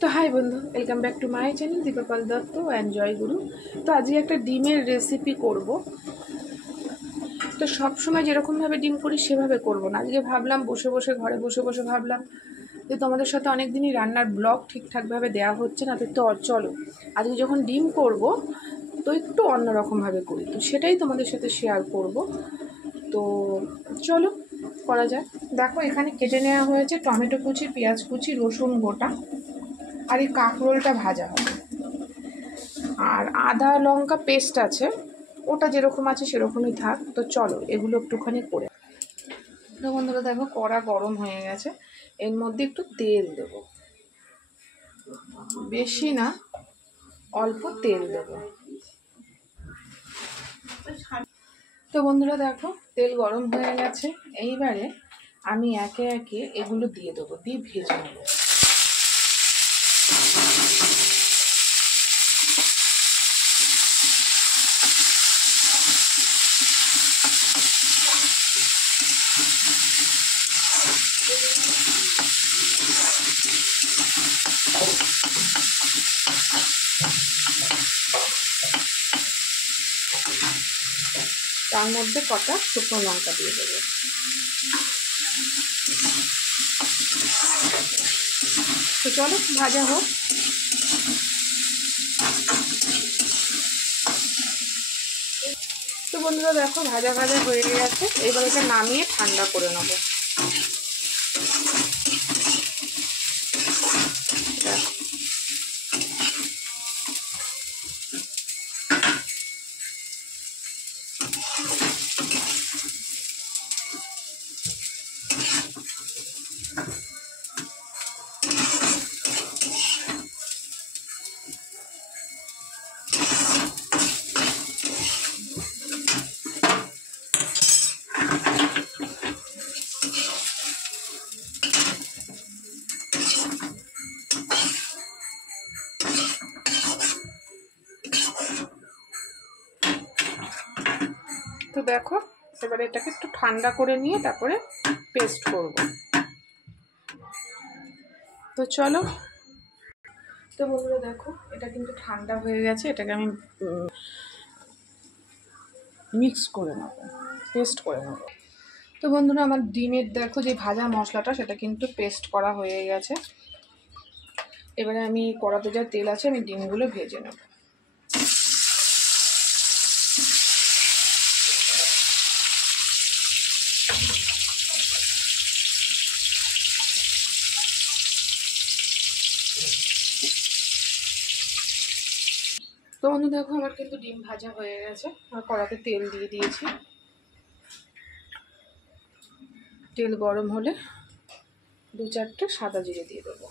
তো হাই বন্ধু, welcome back to my channel Dipapal Dutta and Joy Guru. তো আজকে একটা ডিমের রেসিপি করব। তো সবসময় যেরকমভাবে ডিম করি সেভাবে করব না। আজকে ভাবলাম ঘরে বসে বসে ভাবলাম যে তোমাদের সাথে অনেক দিনই রান্নার ব্লগ ঠিকঠাকভাবে দেওয়া হচ্ছে না, তো চলো আজকে যখন ডিম করব তো একটু অন্যরকমভাবে করি, তো সেটাই তোমাদের সাথে শেয়ার করব। তো চলো করা যায়। দেখো এখানে কেটে নেওয়া হয়েছে টমেটো কুচি, পেঁয়াজ কুচি, রসুন গোটা, আর এই কাঁকরোলটা ভাজা হবে, আর আদা লঙ্কা পেস্ট আছে, ওটা যেরকম আছে সেরকমই থাক। তো চলো এগুলো একটুখানি করে। তো বন্ধুরা দেখো কড়া গরম হয়ে গেছে, এর মধ্যে একটু তেল দেবো, বেশি না অল্প তেল দেবো। তো বন্ধুরা দেখো তেল গরম হয়ে গেছে, এইবারে আমি একে একে এগুলো দিয়ে দেবো, দিয়ে ভেজে নেবো। তার মধ্যে কটা শুকনো লঙ্কা দিয়ে দেবো। তো চলো ভাজা হোক। তো বন্ধুরা দেখো ভাজা ভাজা হয়ে গেছে, এবার এটা নামিয়ে ঠান্ডা করে নেবো। তো দেখো এবারে এটাকে একটু ঠান্ডা করে নিয়ে তারপরে পেস্ট করব। তো চলো। তো বন্ধুরা দেখো এটা কিন্তু ঠান্ডা হয়ে গেছে, এটাকে আমি মিক্স করে নেব, পেস্ট করে নেব। তো বন্ধুরা আমার ডিমের দেখো যে ভাজা মশলাটা সেটা কিন্তু পেস্ট করা হয়ে গেছে। এবারে আমি কড়াতে যা তেল আছে আমি ডিমগুলো ভেজে নেব। তো বন্ধু দেখো আমার কিন্তু ডিম ভাজা হয়ে গেছে, আর কড়াতে তেল দিয়ে দিয়েছি। তেল গরম হলে 2-4টে সাদা জিরে দিয়ে দেবো।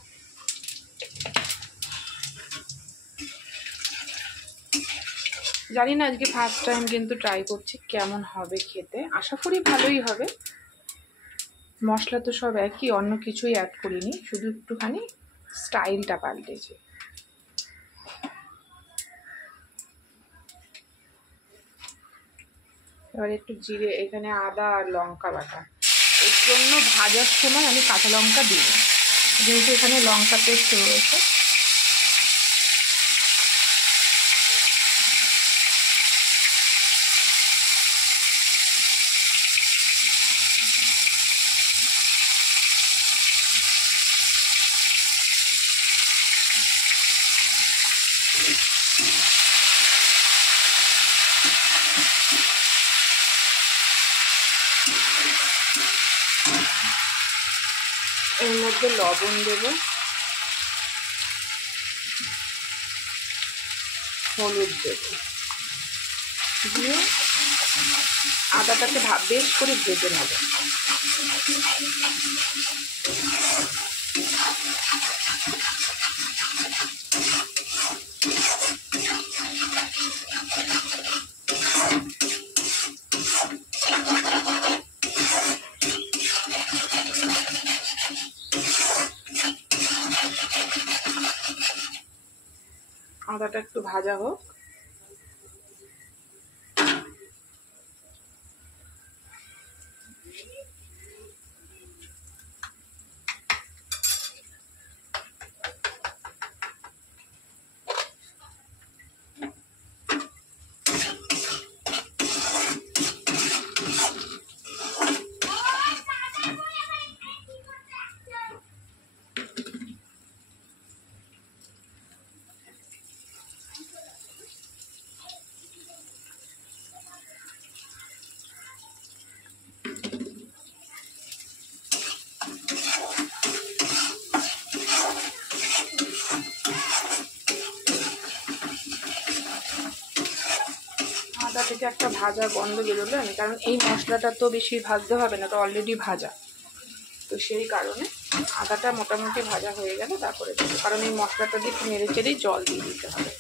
জানি না আজকে ফার্স্ট টাইম কিন্তু ট্রাই করছি, কেমন হবে খেতে, আশা করি ভালোই হবে। মশলা তো সব একই, অন্য কিছুই অ্যাড করিনি, শুধু একটুখানি স্টাইলটা পাল্টেছে। এবার একটু জিরে, এখানে আদা আর লঙ্কা বাটা, এর জন্য ভাজার সময় আমি কাঁচা লঙ্কা দিই, যেহেতু এখানে লঙ্কা পেস্ট রয়েছে। এর মধ্যে লবণ দেব, হলুদ দেব, দিয়ে আদাটাকে বেশ করে ভেজে নেব। আদাটা একটু ভাজা হোক। থেকে একটা ভাজা গন্ধ বেরোলো, আমি কারণ এই মশলাটা তো বেশি ভাজতে হবে না, তো অলরেডি ভাজা, তো সেই কারণে আদাটা মোটামুটি ভাজা হয়ে গেলে তারপরে দেবো, কারণ এই মশলাটা দিয়ে একটু নেড়ে চেড়েই জল দিয়ে দিতে হবে।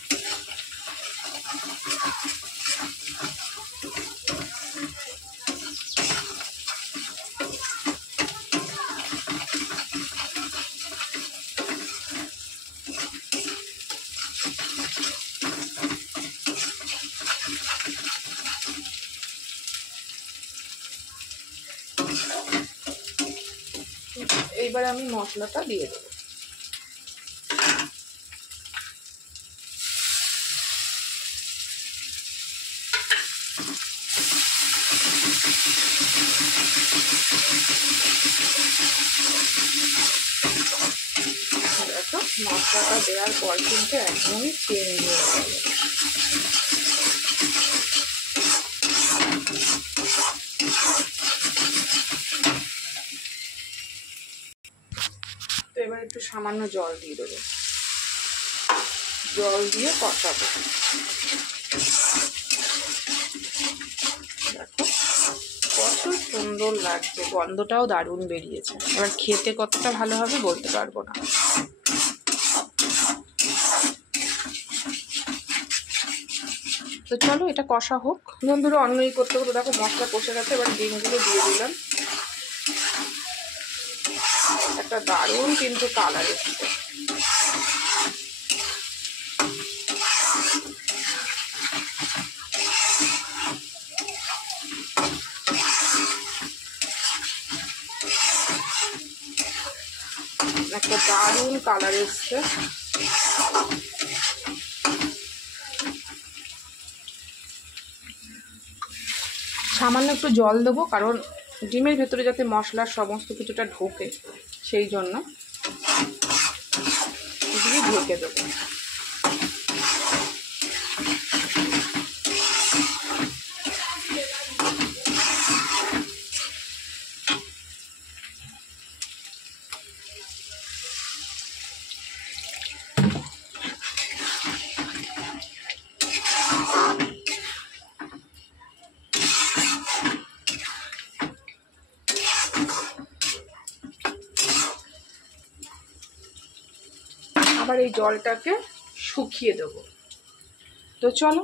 এইবার আমি মশলাটা দিয়ে দেবো। দেখো মশলাটা দেওয়ার পর কিন্তু একদমই চেঞ্জ হয়ে গেল। তো এবার একটু সামান্য জল দিয়ে দেবো, জল দিয়ে কষাবো। দেখো কত সুন্দর লাগছে, গন্ধটাও দারুণ বেরিয়েছে। এবার খেতে কতটা ভালো হবে বলতে পারবো না। তো চলো এটা কষা হোক। বন্ধুরা অন্যই করতে করতে দেখো মশলা কষে গেছে, এবার ডিমগুলো দিয়ে দিলাম। একটা দারুণ কিন্তু কালার এসছে। একটা দারুণ কালার এসছে। সামান্য একটু জল দেবো, কারণ ডিমের ভেতরে যাতে মশলার সমস্ত কিছুটা ঢোকে, সেই জন্য দিয়ে ঢেকে দেবো। আবার এই জলটাকে শুকিয়ে দেবো। তো চলো,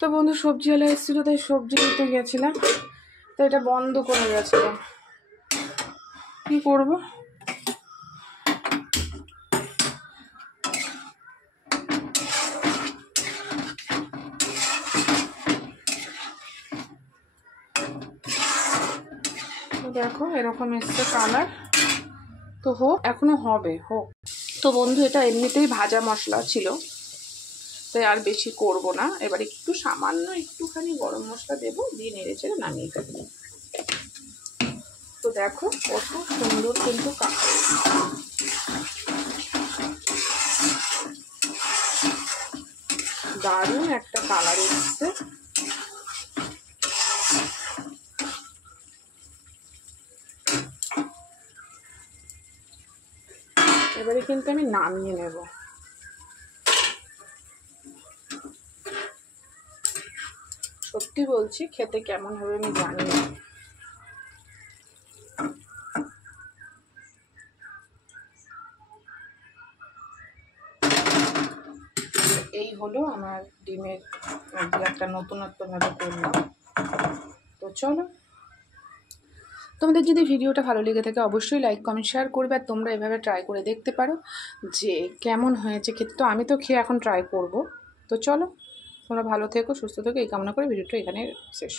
তো বন্ধু সবজিওয়ালা এসেছিলো, তাই সবজি নিতে গেছিলাম, তো এটা বন্ধ করে গেছিলাম, কি করবো। দেখো এরকম এসছে কালার, তো হোক, এখনো হবে, হোক। তো বন্ধু এটা এমনিতেই ভাজা মশলা ছিল, তাই আর বেশি করব না। এবার একটু সামান্য একটুখানি গরম মশলা দেবো, দিয়ে নেড়ে চেড়ে নামিয়ে ফেলবো। তো দেখো কত সুন্দর কিন্তু কালার, দারুণ একটা কালার এসছে। এবারে কিন্তু আমি নামিয়ে নেব। সত্যি বলছি খেতে কেমন হবে আমি জানি না। এই হলো আমার ডিমের একটা নতুনত্বভাবে করলাম। তো চলো, তোমাদের যদি ভিডিওটা ভালো লেগে থাকে অবশ্যই লাইক কমেন্ট শেয়ার করবে, আর তোমরা এভাবে ট্রাই করে দেখতে পারো যে কেমন হয়েছে খেতে। তো আমি তো খেয়ে এখন ট্রাই করব। তো চলো, তোমরা ভালো থেকো, সুস্থ থেকো, এই কামনা করে ভিডিওটা এখানে শেষ।